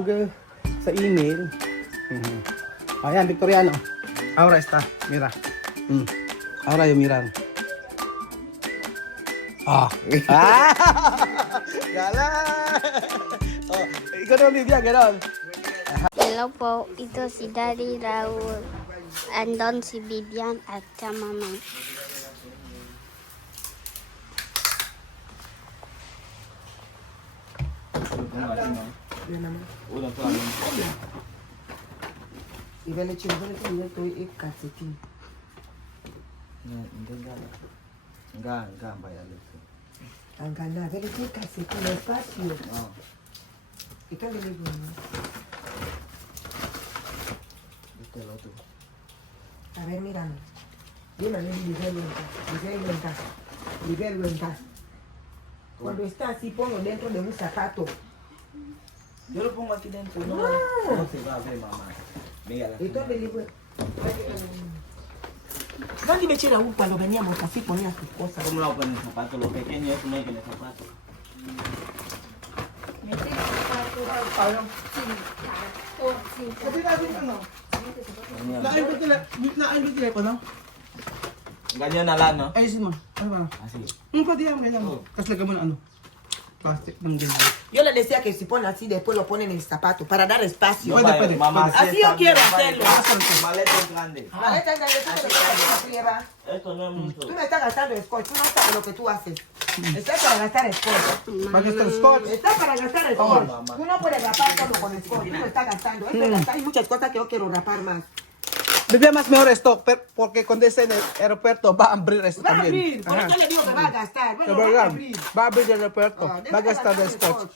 Sa email. Ayan, Victoriano. Ahora está, mira. Ahora yo miran. Ah. Galang! Oh, ikaw naman, Vivian, gano'n. Hello po, ito si Daddy Raul. Andon si Bibian at Mama. Yan naman. Ibalik siya, ito yung kasiti. Enggak, bayar itu. Ang gana, balik siya kasiti, may spasyo. Oh. Ikaw niligo mo. Este el otro. A ver, mírame. Dime, nivel lenta. Cuando está así, ponlo dentro de un zapato. Yo lo pongo aquí dentro. No, No. no se va a ver, mamá. Mira la Ito, niligo. ¿Dónde me eché la uva cuando veníamos así, ponía sus cosas? ¿Cómo lo ponen el zapato? Lo pequeño es no hay que el zapato. Lain ko telepono. Ganyan na lang, no? Ayusin mo. Ano ba? Así. Pwede yan, ganyan mo. Tapos lagyan mo ng ano. Plastic ng ganyan. Yo le decía que si pone así, después lo ponen en el zapato para dar espacio. Puede. Mamá, Así yo quiero hacerlo. Maleta es grande. Maleta grande, tú me lo lleva. Esto no es mucho. Tú me estás gastando scotch, tú no sabes lo que tú haces. Estás para gastar scotch. Bakit ang scotch? Estás para gastar scotch. Tú no puedes rapar todo con scotch, tú lo estás gastando. Esto es gastar. Hay muchas cosas que yo quiero rapar más. Biblia, mas mejor esto, porque cuando esté en el aeropuerto va a abrir esto Va a también. abrir, por eso le digo que va a gastar. Bueno, De va a verdad, abrir. va a abrir el aeropuerto, Deja va a de gastar de gastar scotch.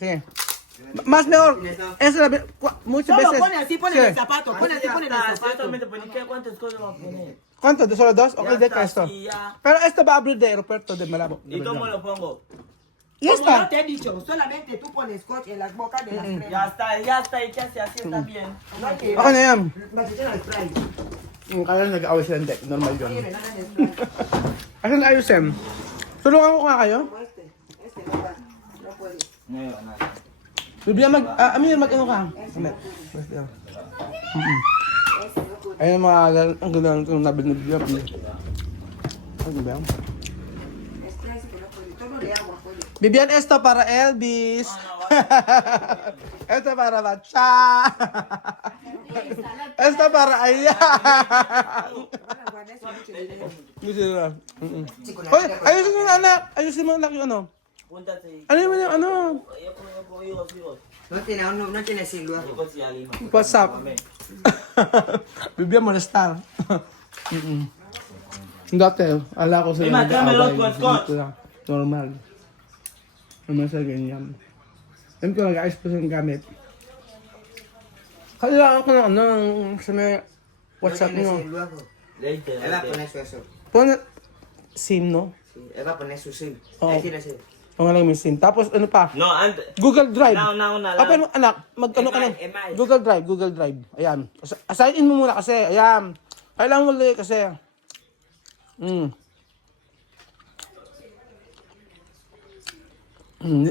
Sí. Más mejor, eso es muchas Solo veces. pone así, pone Sí. en el zapato, pone así, pone en el zapato. ¿Cuántas cosas va a poner? ¿Cuánto? ¿De solo dos? Ok, Ya deja está, esto. sí, ya. Pero esto va a abrir de aeropuerto de Malabo. ¿Y cómo lo pongo? Y Como yo está. te he dicho, solamente tú pones scotch en las bocas de las cremas. Ya está hecha, así está bien. No hay que Okay na yan. Basitin al spray. Kaya nag-away sila, hindi. Normal yun. Oye, nada de spray. Asan ayusin? Tulungan ko nga kayo. Como este no va, no puede. No lleva nada. Biblia, Amir, mag-ano ka? Amir. Ayun ang mga, ang ganda ng nabil na Biblia. Ano ba yan? Spray sí que no puede. Todo de agua puede. Bibian, esto para Elvis. Esto para Bacha. Esto para Aya. Van a guardar eso mucho dinero. Gusto nila. Hoy, ayusin mo na anak. Ayusin mo anak yung ano. Púntate. Ano yung ano? Yo pongo hijos. No tiene siglo. Yo consigo a Lima. WhatsApp. Bibian molestar. Dati, ala ko sila Ima, tráeme los scotch. Normal. Naman sa ganyan. Alam ko nag-ayos pa siyang gamit. Kailangan ko ng ano, sa may WhatsApp nyo. Luego. Leite, Él va a poner eso. Pon SIM, no? Sí, él va a poner su sim. Oh. Ahí tiene sim. Kung lang may SIM. Tapos ano pa? No, antes. Google Drive. No, na lang. Pero anak, mag-ano ka lang. Email. Google Drive. Ayan. Assign in mo muna kasi. Ayan. Kailangan mo ulit kasi.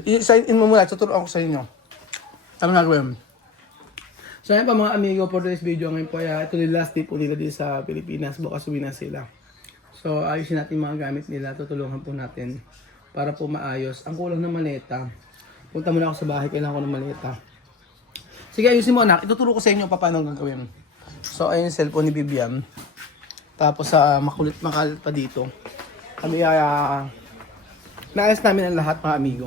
I-sign in mo muna. Tuturuan ko sa inyo. Ano nga gawin? So ayan pa mga amigo for this video. Ngayon po ito yung last day po nila dito sa Pilipinas. Bukas uwi na sila. So ayusin natin mga gamit nila. Tutulungan po natin para po maayos. Ang kulang ng maleta. Punta muna ako sa bahay. Kailangan ko ng maleta. Sige, ayusin mo anak. Ituturo ko sa inyo pa paano gagawin. So ayun yung cellphone ni Bibian. Tapos makalit pa dito. Kami naayos namin ang lahat mga amigo.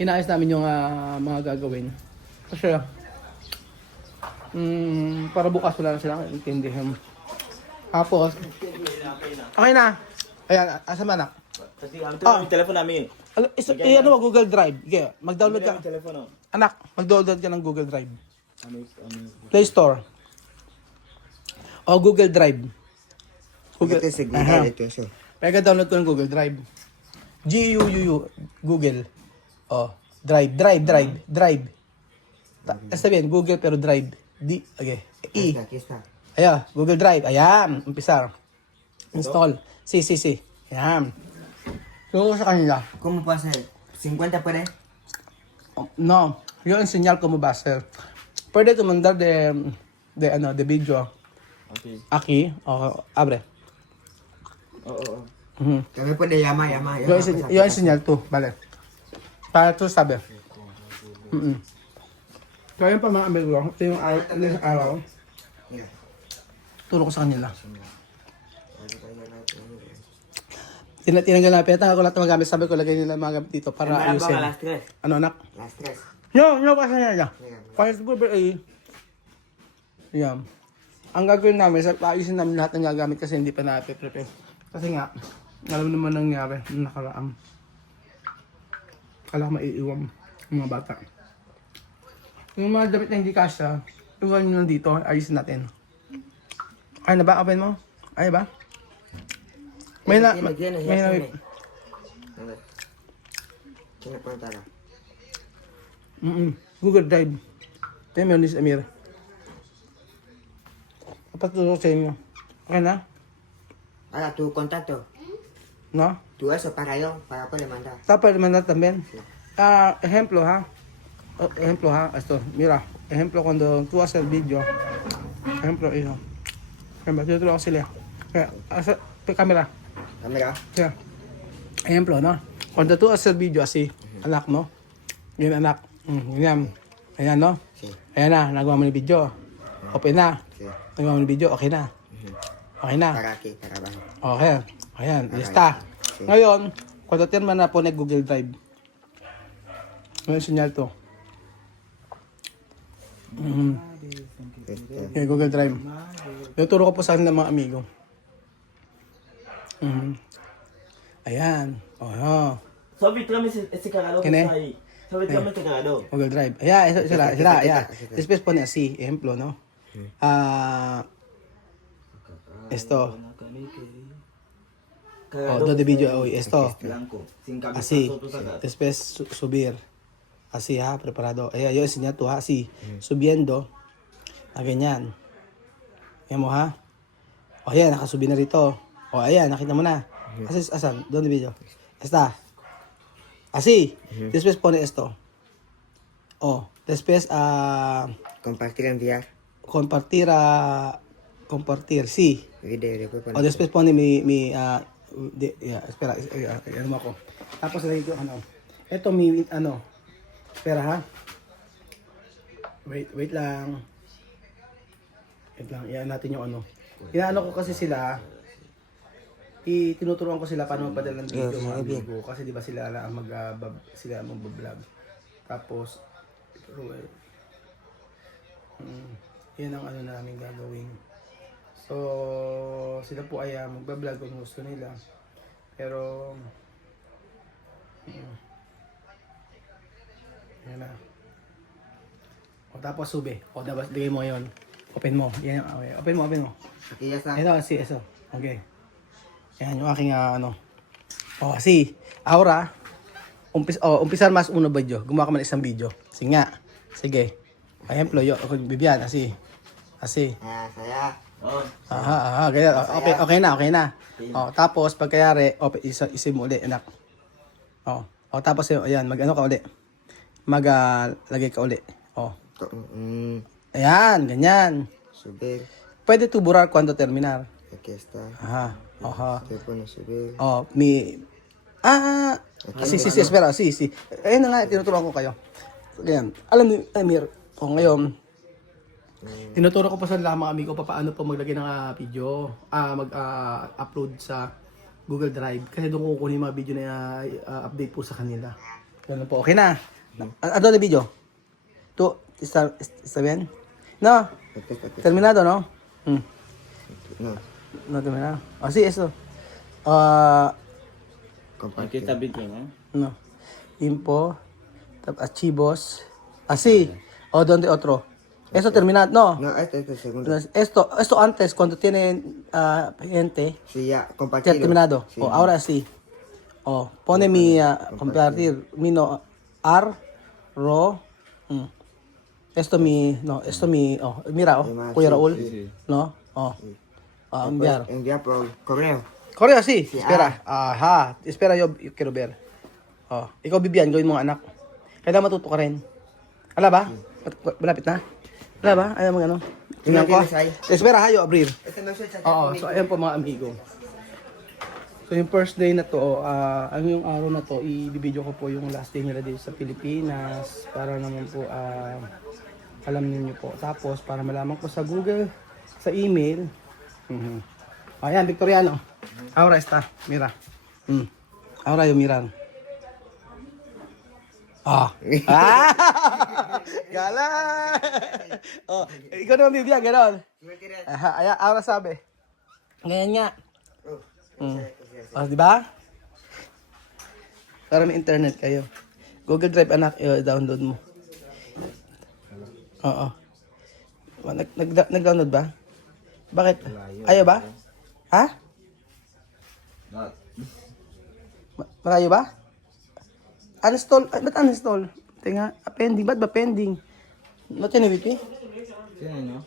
Inaayos namin yung mga gagawin. Kasi para bukas wala na silang intindihan. Tapos okay na. Ayan, asa man anak? Tengo mi teléfono a mí. Ano mo Google Drive. Okay, mag-download ka. Mi teléfono. Anak, mag-download ka ng Google Drive. Play Store. O Google Drive. Google. Aha. Pwede download ko ng Google Drive. G-U-U-U. Google. Oh. Drive. Está bien, Google pero Drive. Okay. E. Aquí está. Ayan, Google Drive. Ayan, umpisa. Install. Sí. Ayan. So, sa kanila. ¿Cómo puede ser? ¿50 por ahí? No. Yo enseñar cómo va a ser. Puede tú mandar de video Okay. aquí, o abre. Oo. Mhm. También puede llamar. Yo enseñar tú, vale. Para tú saber. So, ayun pa mga amigo, ito yung araw. Mira. Turo ko sa kanila. Tinanggal na, pinatanggal ko lahat ng mga gamit. Sabi ko, lagay nila mga gamit dito para Para ayusin. a las 3. Ano anak? Las 3. Yo, kasi nila. Para sa Google ay... Yan. Ang gagawin namin, ayusin namin lahat ng gagamit kasi hindi pa natin prepare. Kasi nga, alam naman nangyari nung nakaraan. Kala ko maiiwam ang mga bata. Yung mga damit na hindi kasya, iwan nyo lang dito, ayusin natin. Ay na ba? Open mo? Ay ba? May na... May na... Tiene pantalla. Google Drive. Ito yung meron ni Amir. Papaturo sa inyo. Okay na? Ahora tu contacto. No? Tu eso para yo, para poder mandar. Tapos mandar también. Ejemplo ha. Ejemplo ha. Esto, mira. Ejemplo cuando tú haces el video. Ejemplo, hijo. Ejemplo, yo te lo hago así, Lea. Hace, cámara. Cámara. Siya. Ejemplo, no? Cuando tú haces el video así, anak, no? Yan, anak. Ganyan. Ayan, no? Sí. Ayan na, nagawa mo ng video. Open na. Sí. Nagawa mo ng video, okay na. Okay na. Para aquí, para abajo. Okay. Ayan, lista. Ngayon, cuando termina na po na Google Drive. Ngayon, sinyal to. Okay, Google Drive. Tuturo ko po sa akin ng mga amigo. Ayan. Oh, Sobi, tráeme ese cargador que ¿Quién es? está ahí. Sobi, tráeme este cargador. Google Drive. Ayan, eso será, ya. Después pone así, ejemplo, ¿no? Esto. Cargador de video hoy. Esto. blanco, sin cabeza. Así. Tú sacas. Después subir. Así, ha, preparado. Ayan, yo enseñar to, ha, así. Subiendo. Na ganyan. Ayan mo, ha? O, ayan, nakasubi na rito. O, ayan, nakita mo na. Asan? Doon the video. Está. Así. Después pone esto. O, después, Compartir, enviar. compartir, sí. Video, después O, poner. después pone espera, ano mo ako. Tapos, lagay ko, ito espera, ha? Wait lang. Iyan natin yung Inaano ko kasi sila, tinuturuan ko sila paano magpadala ng video mga amigo. Kasi di ba sila ang mag-vlog. Tapos, yan ang namin gagawin. So, sila po ay magbablog kung gusto nila. Pero, yan na. O, tapos sube. O, tapos ligay mo yon. Open mo. Yan, okay. Open mo. Aquí ya está. Ito, así, eso. Okay. Yan yung aking O, así. Ahora, umpizar mas uno video. Gumawa ka man isang video. Sige nga. Sige. Ejemplo, Vivian, así. Así. Saya. Oh, Aha, ganyan. Okay na. O, tapos, pagkayari, isim mo ulit, anak. O, tapos, ayan, mag-ano ka ulit. Lagay ka ulit. O. Ayan, ganyan. Subir. Pwede tu borrar cuando terminar. Aquí está. Aha. Te pone subir. Sí, espera, sí. Ayun na nga, tinuturuan ko kayo. Ganyan. Alam mo, Amir, ngayon, tinuturo ko pa sa mga amigo paano po maglagay ng video, mag-upload sa Google Drive. Kasi doon ko kukunin yung mga video na update po sa kanila. Ganun po, okay na. Ano na video? ¿Está bien? No. Terminado, ¿no? No. No terminado. Así, eso. aquí Compartir. está bien, ¿no? No. Info. Archivos. Así. O donde otro. Eso terminado. No. No, este segundo. Esto antes, cuando tienen gente. Sí, ya, Ya compartir. terminado. Sí. O ahora sí. O pone mi compartir. Esto mira, Kuya Raúl. Sí. No. Enviar. Enviar por correo. Correo, sí. Sí, Espera. Ajá. Espera, yo quiero ver. Ikaw, Bibian, gawin mo anak. Kaya matuto ka rin. Wala ba? Malapit na? Wala ba? Ayaw mag ano? Tingnan ko. Espera, hayo, abrir. Oo, so ayan po mga amigo. So yung first day na to, ang yung araw na to, i-video ko po yung last day nila dito sa Pilipinas para naman po alam niyo po. Tapos para malaman ko sa Google, sa email. Ayan, Victoriano. Ahora está, mira. Ahora yo miran. Gala! Oh, ikaw naman bibigyan, gano'n. Ayan, ahora sabi. Ngayon nga. Oh, di ba? Para may internet kayo. Google Drive anak, download mo. Oo. Nag-download ba? Bakit? Ayaw ba? Ha? Malayo ba? Uninstall? Ay, ba't uninstall? Tinga, pending. Ba't ba pending? No tiene wifi? Tiene, ¿no?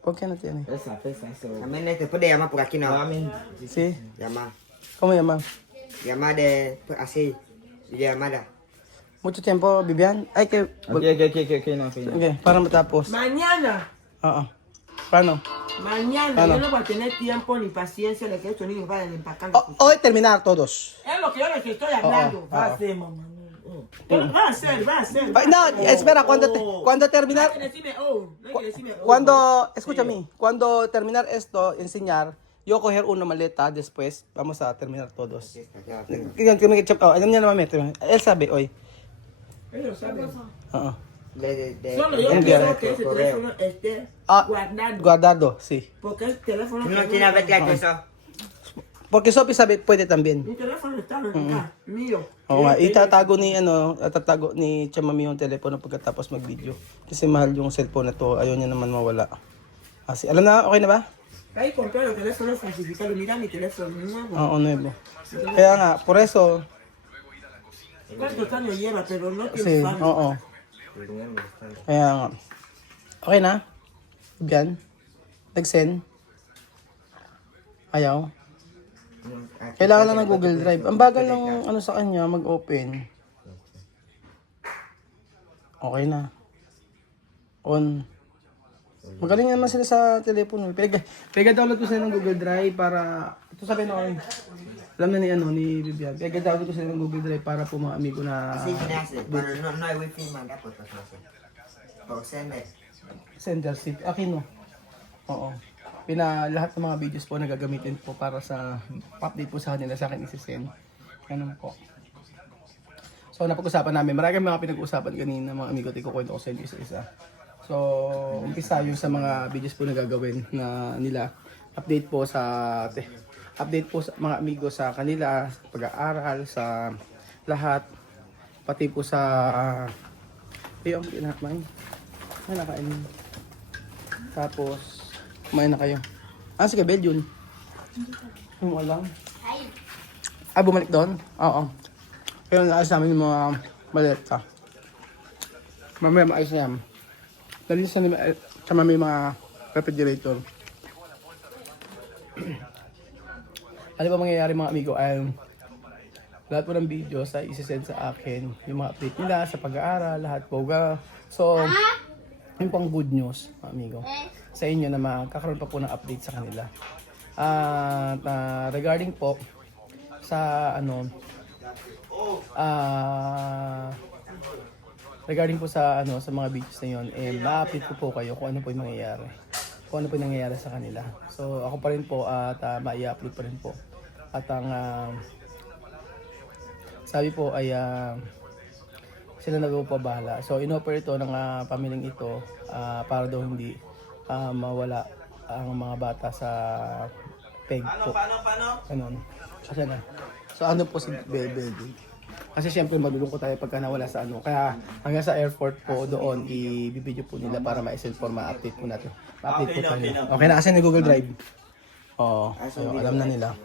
¿Por qué no tiene? Pesa, eso. También puede llamar por aquí, ¿no? Sí. Llamar. ¿Cómo llaman? Llamar de, así, videollamada. Mucho tiempo, Vivian. Ay, que... Okay, no, okay. Okay, para matapos. Mañana, Oo. Paano? mañana, Ano? yo no voy a tener tiempo ni paciencia de que estos niños vayan empacando. Hoy terminar todos. Es lo que yo les estoy hablando. Va a ser, mamá. Pero va a ser, va a ser. Ay, no, espera, cuando terminar... No hay que decirme, oh, no hay que decirme, oh. Cuando, escúchame, cuando terminar esto, enseñar, yo coger una maleta, después vamos a terminar todos. Alam niya naman, él sabe hoy. Ellos saben. Oo. Solo yo quiero que ese teléfono esté guardado. Guardado, sí. Porque el teléfono. No tiene que ver eso. Porque Sophie sabe, pwede también. Mi teléfono está acá, mío. Oo nga, itatago ni Chamami yung telepono pagkatapos mag-video. Kasi mahal yung cellphone na to, ayaw niya naman mawala. Kasi, alam na, okay na ba? Ahí compré los teléfonos falsificados. Mira mi teléfono nuevo. Oo, nuevo. Kaya nga, por eso, ¿Cuántos años lleva? Pero no kasi, tiene fallo. oo. Kaya nga. Okay na? Yan. Nag-send. Ayaw. Kailangan lang ng Google Drive. Ang bagal ng ano sa kanya, mag-open. Okay na. On. Magaling naman sila sa telepono. Pinag-download ko sila ng Google Drive para... Ito sabi na alam na ni Vivian. Pinag-download ko sila ng Google Drive para po mga amigo na... Así se hace, pero no hay wifi, manda por todo. Por sender. Sender CP. Akin no. Oo. Lahat ng mga videos po na gagamitin po para sa update po sa kanila, sa akin isi-send. Ganun po. So napag-usapan namin. Maraming mga pinag-uusapan kanina mga amigo. Tikukwento ko sa inyo isa-isa. So umpisa yung sa mga videos po na gagawin na nila. Update po sa mga amigo sa kanila, pag-aaral, sa lahat. Pati po sa yung kinakain. Kinakain. Tapos kumain na kayo. Sige, Bel, yun. Yung alam. Bumalik doon? Oo. Kaya naayos namin yung mga maleta. Mamaya maayos na yan. Dali sa may mga refrigerator. Ano ba mangyayari mga amigo? Lahat po ng video sa isi-send sa akin. Yung mga update nila sa pag-aaral, lahat po. So, yung pang good news, mga amigo. Sa inyo na magkakaroon pa po ng update sa kanila. Regarding po sa sa mga videos na yun, ma-update ko po kayo kung ano po yung mangyayari. Kung ano po yung nangyayari sa kanila. So ako pa rin po at ma-i-upload pa rin po. At ang sabi po ay sila nagpapabahala. So in-offer ito ng pamilyang ito para daw hindi mawala ang mga bata sa peg po. Ganun. Kasi na. So ano po si Bebel? Kasi syempre malulungkot tayo pagka nawala sa ano. Kaya hanggang sa airport po doon, i-video po nila para ma-send for ma-update po natin. Ma-update po tayo. Okay na kasi ni Google Drive. Oo. So, alam na nila.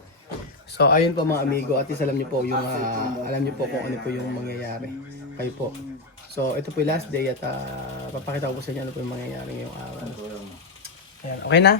So ayun po mga amigo. At least alam niyo po yung alam niyo po kung ano po yung mangyayari. Kayo po. So ito po yung last day at papakita ko po sa inyo ano po yung mangyayari ngayong araw. Ayan. Okay na?